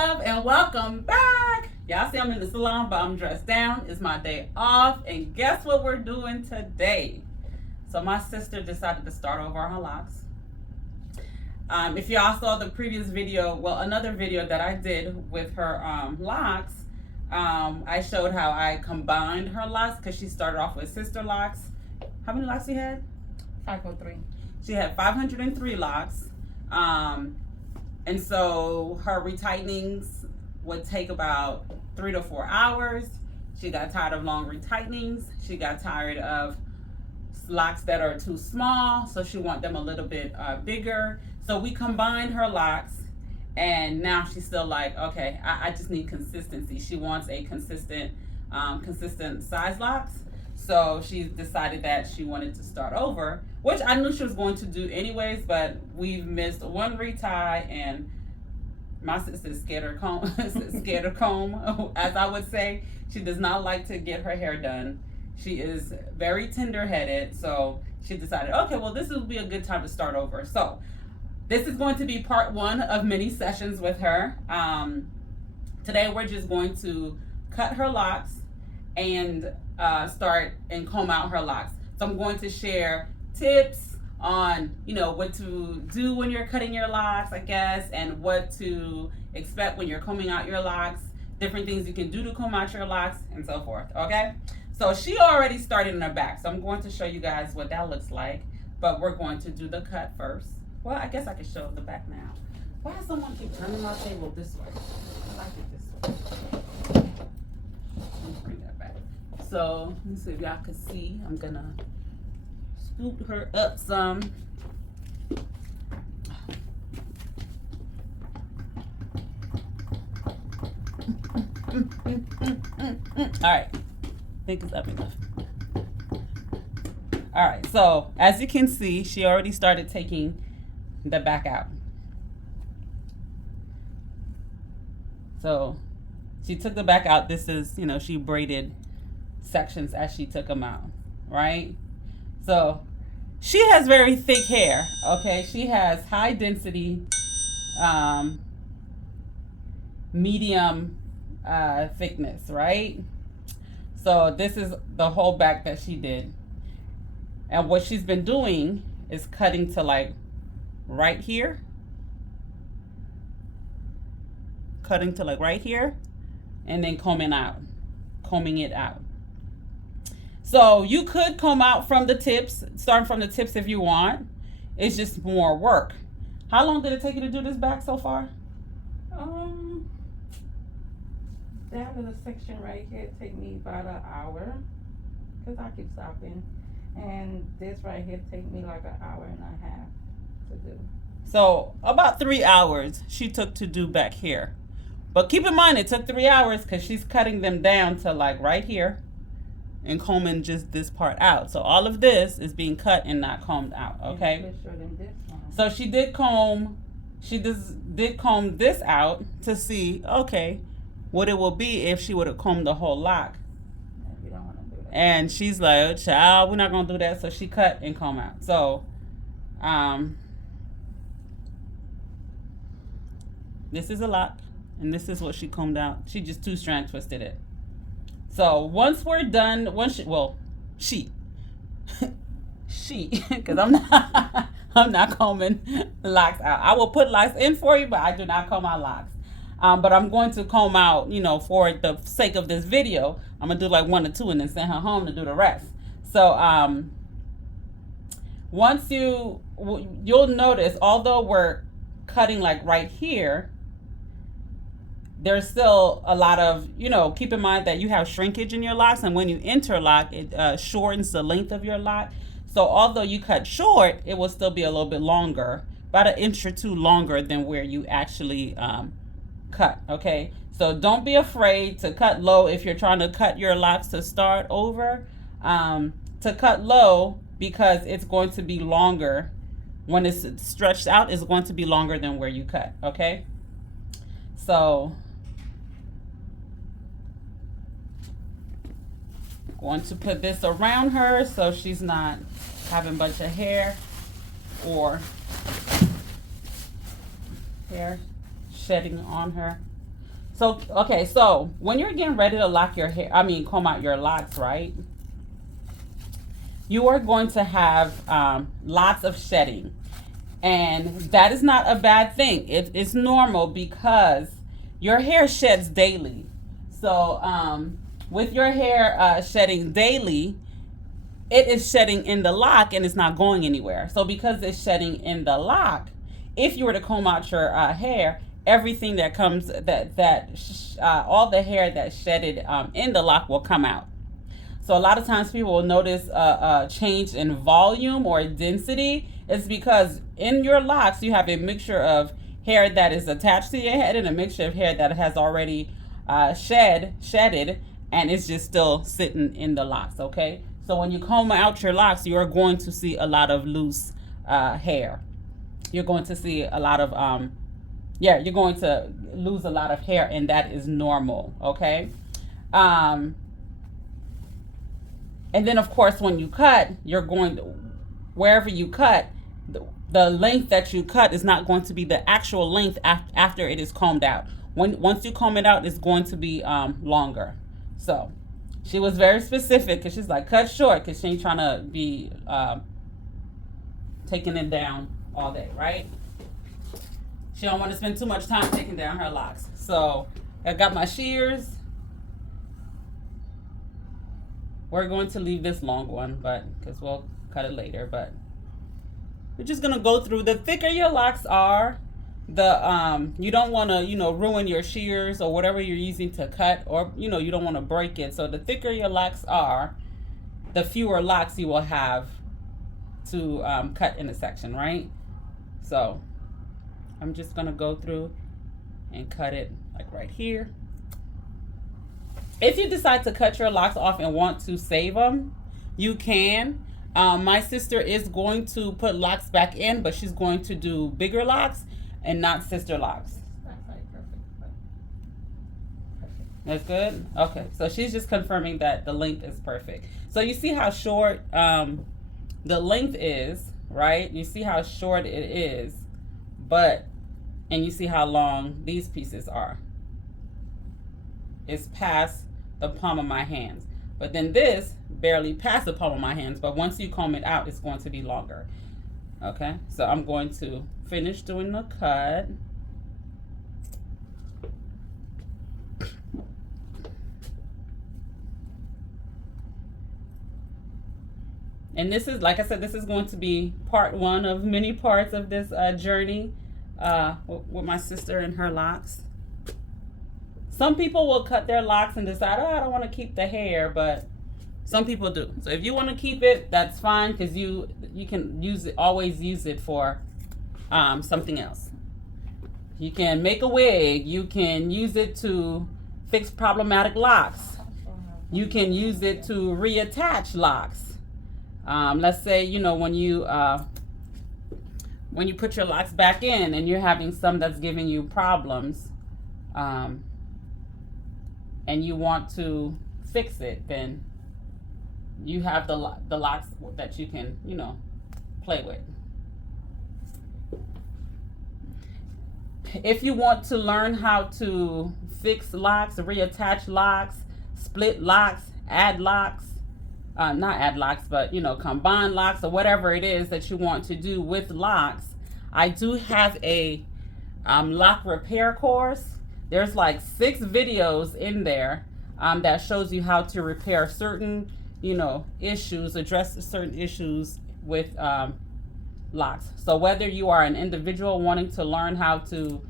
love, and welcome back. Y'all see I'm in the salon, but I'm dressed down. It's my day off, and guess what we're doing today? So my sister decided to start over her locks. If y'all saw the previous video, well, another video that I did with her locks, I showed how I combined her locks because she started off with SISTERLOCKS. How many locks she had? 503. She had 503 locks. And so her retightenings would take about 3 to 4 hours. She got tired of long retightenings. She got tired of locks that are too small, so she wants them a little bit bigger. So we combined her locks, and now she's still like, okay, I just need consistency. She wants a consistent size locks. So she decided that she wanted to start over, which I knew she was going to do anyways, but we've missed one retie, and my sister is scared of comb, scared of comb, as I would say. She does not like to get her hair done. She is very tender-headed, so she decided, okay, well, this will be a good time to start over. So this is going to be part one of many sessions with her. Today we're just going to cut her locks and start and comb out her locks. So I'm going to share tips on, you know, what to do when you're cutting your locks, I guess, and what to expect when you're combing out your locks, different things you can do to comb out your locks, and so forth, okay? So she already started in her back, so I'm going to show you guys what that looks like, but we're going to do the cut first. Well, I guess I can show the back now. Why does someone keep turning my table this way? I like it this way. Let me bring that back. So, let me see if y'all can see. I'm gonna scoop her up some. All right, I think it's up enough. All right, so as you can see, she already started taking the back out. So she took the back out. This is, you know, she braided sections as she took them out, right? So she has very thick hair, okay? She has high density, medium thickness, right? So this is the whole back that she did. And what she's been doing is cutting to like right here. Cutting to like right here. And then combing it out. So you could comb out from the tips, starting from the tips if you want. It's just more work. How long did it take you to do this back so far? Down to the section right here, it take me about an hour, because I keep stopping. And this right here take me like an hour and a half to do. So about 3 hours she took to do back here. But keep in mind, it took 3 hours because she's cutting them down to like right here and combing just this part out. So all of this is being cut and not combed out, okay? So she did comb this out to see, okay, what it will be if she would have combed the whole lock. You don't want to do that. And she's like, child, we're not going to do that. So she cut and comb out. So, this is a lock. And this is what she combed out. She just 2-strand twisted it. So once we're done, she, because I'm not combing locks out. I will put locks in for you, but I do not comb out locks. But I'm going to comb out, you know, for the sake of this video, I'm gonna do like 1 or 2 and then send her home to do the rest. So once you'll notice, although we're cutting like right here, there's still a lot of, you know, keep in mind that you have shrinkage in your locks, and when you interlock, it shortens the length of your lock. So although you cut short, it will still be a little bit longer, about 1 inch or 2 longer than where you actually cut, okay? So don't be afraid to cut low if you're trying to cut your locks to start over. To cut low, because it's going to be longer. When it's stretched out, it's going to be longer than where you cut, okay? So going to put this around her so she's not having a bunch of hair or hair shedding on her. So, okay, so when you're getting ready to lock your hair, comb out your locks, right? You are going to have lots of shedding. And that is not a bad thing. It's normal because your hair sheds daily. So with your hair shedding daily, it is shedding in the lock and it's not going anywhere. So because it's shedding in the lock, if you were to comb out your hair, everything that comes, all the hair that's shedded in the lock will come out. So a lot of times people will notice a change in volume or density. It's because in your locks, you have a mixture of hair that is attached to your head and a mixture of hair that has already shedded, and it's just still sitting in the locks, okay? So when you comb out your locks, you are going to see a lot of loose hair. You're going to see a lot of, you're going to lose a lot of hair, and that is normal, okay? And then, of course, when you cut, you're going to, wherever you cut, the length that you cut is not going to be the actual length after it is combed out. Once you comb it out, it's going to be longer. So she was very specific because she's like, cut short, because she ain't trying to be taking it down all day, right? She don't want to spend too much time taking down her locks. So I got my shears. We're going to leave this long one, but because we'll cut it later, but we're just gonna go through. The thicker your locks are, the you don't want to ruin your shears or whatever you're using to cut, or you don't want to break it. So the thicker your locks are, the fewer locks you will have to cut in a section, right? So I'm just gonna go through and cut it like right here. If you decide to cut your locks off and want to save them, you can. My sister is going to put locks back in, but she's going to do bigger locks and not sister locks. That's like perfect. That's good? Okay, so she's just confirming that the length is perfect. So you see how short the length is, right? You see how short it is, and you see how long these pieces are. It's past the palm of my hands. But then this barely past the palm of my hands, but once you comb it out, it's going to be longer. Okay, so I'm going to finish doing the cut. And this is, like I said, this is going to be part one of many parts of this journey with my sister and her locks. Some people will cut their locks and decide, oh, I don't want to keep the hair, but some people do. So if you want to keep it, that's fine, because you can use it, always use it for something else. You can make a wig. You can use it to fix problematic locks. You can use it to reattach locks. Let's say, when you put your locks back in and you're having some that's giving you problems, and you want to fix it, then you have the locks that you can, play with. If you want to learn how to fix locks, reattach locks, split locks, add locks, not add locks, but combine locks, or whatever it is that you want to do with locks, I do have a lock repair course. There's like 6 videos in there that shows you how to repair certain, issues, address certain issues with locks. So whether you are an individual wanting to learn how to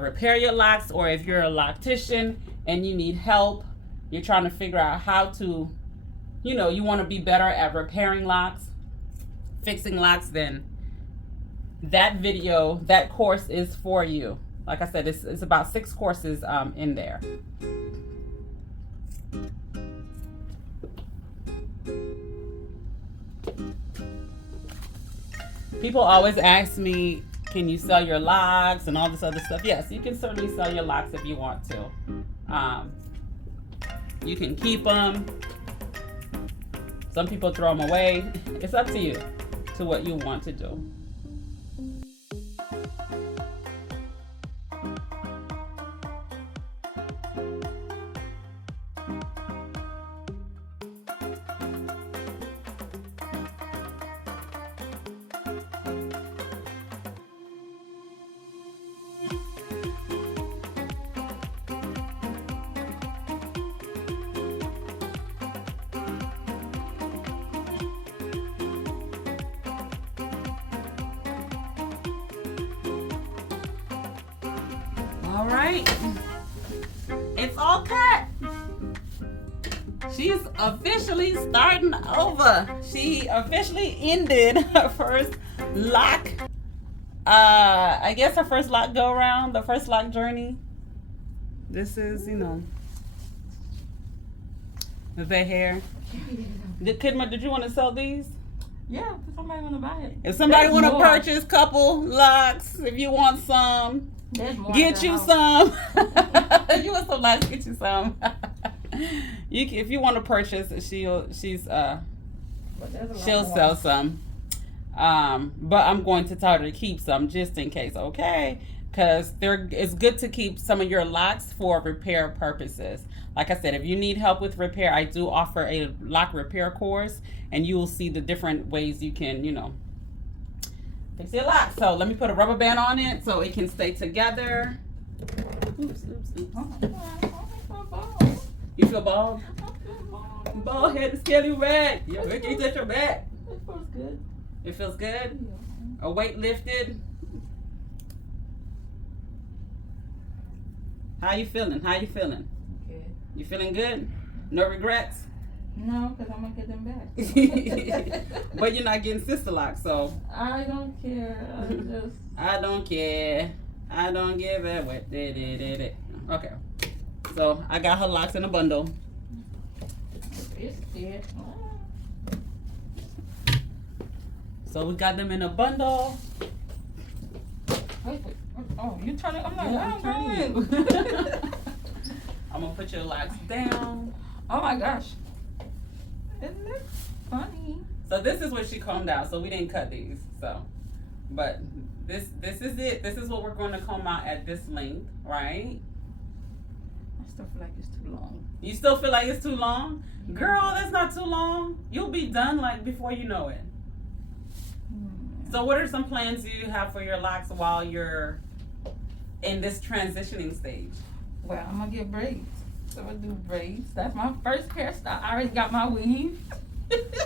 repair your locks, or if you're a loctician and you need help, you're trying to figure out how to, you want to be better at repairing locks, fixing locks, then that course is for you. Like I said, it's about 6 courses in there. People always ask me, can you sell your locks and all this other stuff? Yes, you can certainly sell your locks if you want to. You can keep them. Some people throw them away. It's up to you, to what you want to do. All right. It's all cut. She's officially starting over. She officially ended her first lock. I guess her first lock go around, the first lock journey. This is, you know, the hair. Kidma, did you want to sell these? Yeah, if somebody want to buy it. If somebody want to more. purchase couple locks, if you want some, There's more get in the you house. some. You want some locks, get you some. If you want to purchase, she'll But there's a lot more. sell some. But I'm going to tell her to keep some just in case, okay? Because it's good to keep some of your locks for repair purposes. Like I said, if you need help with repair, I do offer a lock repair course, and you will see the different ways you can, you know, fix your lock. So let me put a rubber band on it so it can stay together. Oops. You feel bald? Bald head, scaly red. Your Ricky's at your back. It feels good. It feels good? Yeah. A weight lifted? How you feeling? Good. You feeling good? No regrets? No, because I'm going to get them back. But you're not getting SISTERLOCKS, so. I don't care. I don't care. I don't give a what. Okay. So I got her locks in a bundle. It's dead. So we got them in a bundle. Wait. Oh, you turn it? I'm like, Yeah, I'm I'm turning going. I'm gonna put your locks down. Oh my gosh. It looks funny. So this is what she combed out. So we didn't cut these. So, but this is it. This is what we're going to comb out at this length, right? I still feel like it's too long. You still feel like it's too long? Girl, that's not too long. You'll be done like before you know it. So what are some plans you have for your locks while you're in this transitioning stage? Well, I'm gonna get braids. So I'm gonna do braids. That's my first hairstyle. I already got my weave.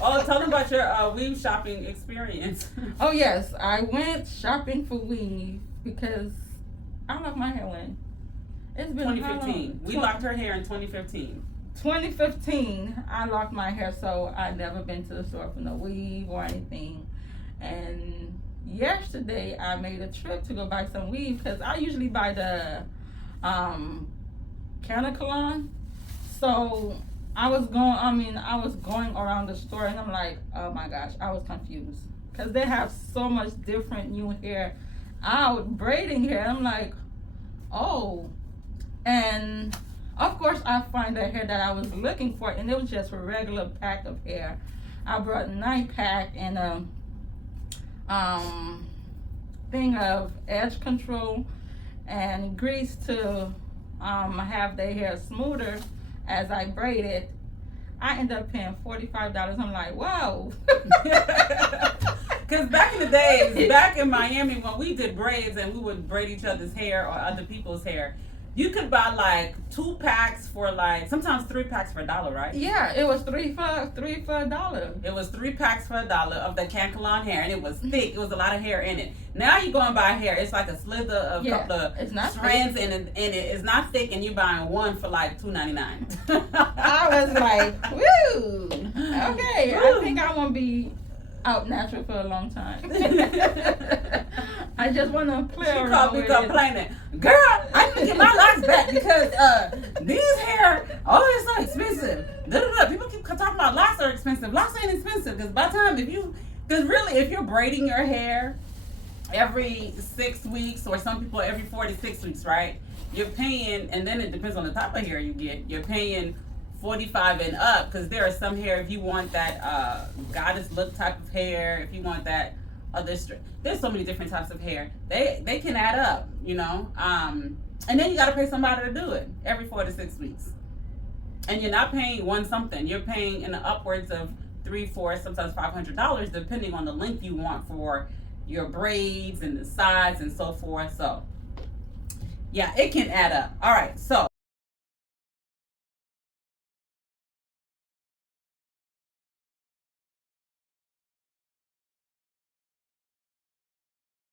Oh, tell them about your weave shopping experience. Oh yes, I went shopping for weave because I love my hair when. It's been 2015. We locked her hair in 2015. 2015, I locked my hair, so I never been to the store for no weave or anything. And yesterday, I made a trip to go buy some weave because I usually buy the Canacolon. So I was going around the store, and I'm like, oh my gosh, I was confused because they have so much different new hair out, braiding hair. I'm like, oh. And of course, I find the hair that I was looking for, and it was just a regular pack of hair. I brought a 9-pack and a thing of edge control and grease to have their hair smoother as I braid it. I ended up paying $45. I'm like, whoa. Because back in the days, back in Miami, when we did braids and we would braid each other's hair or other people's hair, you could buy like 2 packs for like, sometimes 3 packs for $1, right? Yeah, it was three for $1. It was 3 packs for $1 of the Canacolon hair, and it was thick. It was a lot of hair in it. Now you go and buy hair, it's like a slither of a couple of it's not strands in it, and it's not thick, and you're buying one for like $2.99. I was like, woo! Okay, I think I won't be out natural for a long time. I just want to play She around called me with it. complaining. Girl, I need to get my locks back because these hair, oh, it's so expensive. People keep talking about locks are expensive. Locks ain't expensive because by the time if you're braiding your hair every 6 weeks, or some people every 4 to 6 weeks, right? You're paying, and then it depends on the type of hair you get. You're paying $45 and up, because there are some hair, if you want that goddess look type of hair, if you want that other there's so many different types of hair, they can add up, you know. And then you got to pay somebody to do it every 4 to 6 weeks, and you're not paying one something, you're paying in the upwards of $300, $400, sometimes $500, depending on the length you want for your braids and the size and so forth. So yeah, it can add up. All right, so